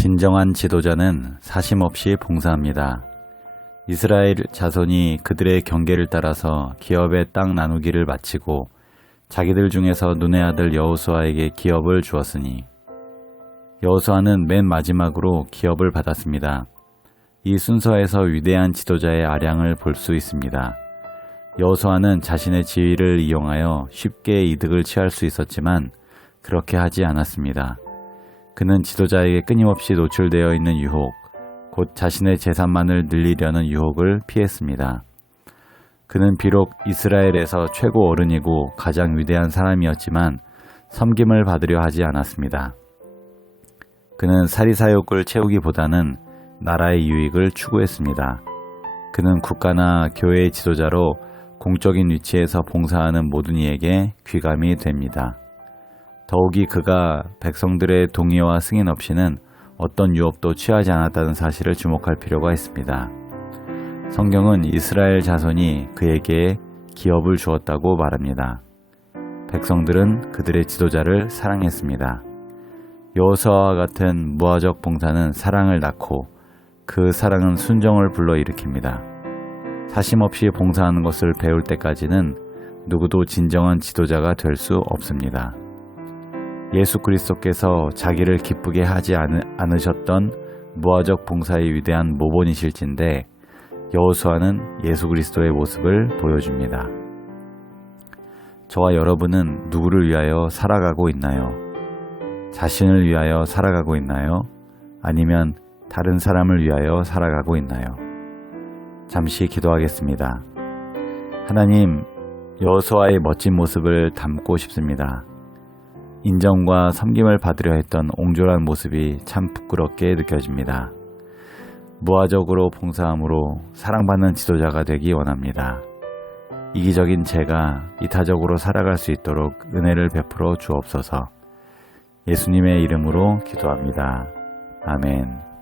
진정한 지도자는 사심 없이 봉사합니다. 이스라엘 자손이 그들의 경계를 따라서 기업의 땅 나누기를 마치고 자기들 중에서 눈의 아들 여호수아에게 기업을 주었으니 여호수아는 맨 마지막으로 기업을 받았습니다. 이 순서에서 위대한 지도자의 아량을 볼 수 있습니다. 여호수아는 자신의 지위를 이용하여 쉽게 이득을 취할 수 있었지만 그렇게 하지 않았습니다. 그는 지도자에게 끊임없이 노출되어 있는 유혹, 곧 자신의 재산만을 늘리려는 유혹을 피했습니다. 그는 비록 이스라엘에서 최고 어른이고 가장 위대한 사람이었지만 섬김을 받으려 하지 않았습니다. 그는 사리사욕을 채우기보다는 나라의 유익을 추구했습니다. 그는 국가나 교회의 지도자로 공적인 위치에서 봉사하는 모든 이에게 귀감이 됩니다. 더욱이 그가 백성들의 동의와 승인 없이는 어떤 유업도 취하지 않았다는 사실을 주목할 필요가 있습니다. 성경은 이스라엘 자손이 그에게 기업을 주었다고 말합니다. 백성들은 그들의 지도자를 사랑했습니다. 여호수아와 같은 무화적 봉사는 사랑을 낳고 그 사랑은 순정을 불러일으킵니다. 사심 없이 봉사하는 것을 배울 때까지는 누구도 진정한 지도자가 될 수 없습니다. 예수 그리스도께서 자기를 기쁘게 하지 않으셨던 무화적 봉사의 위대한 모본이실진데 여호수아는 예수 그리스도의 모습을 보여줍니다. 저와 여러분은 누구를 위하여 살아가고 있나요? 자신을 위하여 살아가고 있나요? 아니면 다른 사람을 위하여 살아가고 있나요? 잠시 기도하겠습니다. 하나님, 여호수아의 멋진 모습을 담고 싶습니다. 인정과 섬김을 받으려 했던 옹졸한 모습이 참 부끄럽게 느껴집니다. 무화적으로 봉사함으로 사랑받는 지도자가 되기 원합니다. 이기적인 제가 이타적으로 살아갈 수 있도록 은혜를 베풀어 주옵소서. 예수님의 이름으로 기도합니다. 아멘.